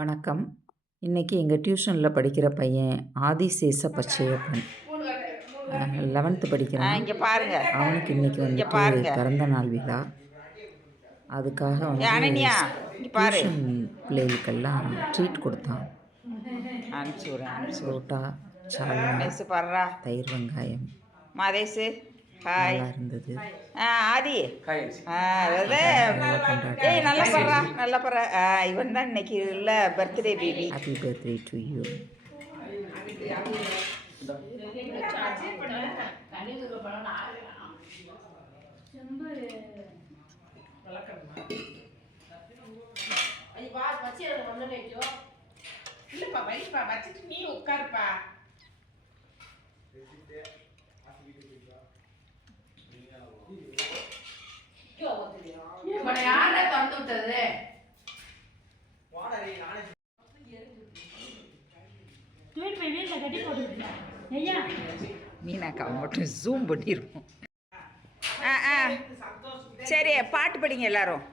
வணக்கம். இன்றைக்கி எங்கள் டியூஷனில் படிக்கிற பையன் ஆதிசேஷ பச்சையப்பன் 11th படிக்கிறான். இங்கே பாருங்க, அவனுக்கு இன்றைக்கி வந்துட்டு பிறந்த நாள் விழா. அதுக்காக வந்து டியூஷன் பிள்ளைகளுக்கெல்லாம் ட்ரீட் கொடுத்தான். புரோட்டா, சால்னா, தயிர் வெங்காயம் நல்லா இருந்தது. ஆதி நல்லா படுறா, நல்லா படுற. இவன் தான் இன்னைக்கு உள்ள birthday baby. Happy birthday to you. இல்லப்பா வைப்பா, வச்சுட்டு நீ உட்காருப்பா. மீனாக்கா மட்டும் ஜூம் பண்ணிருக்கோம். சரி, பாட்டு படிங்க எல்லாரும்.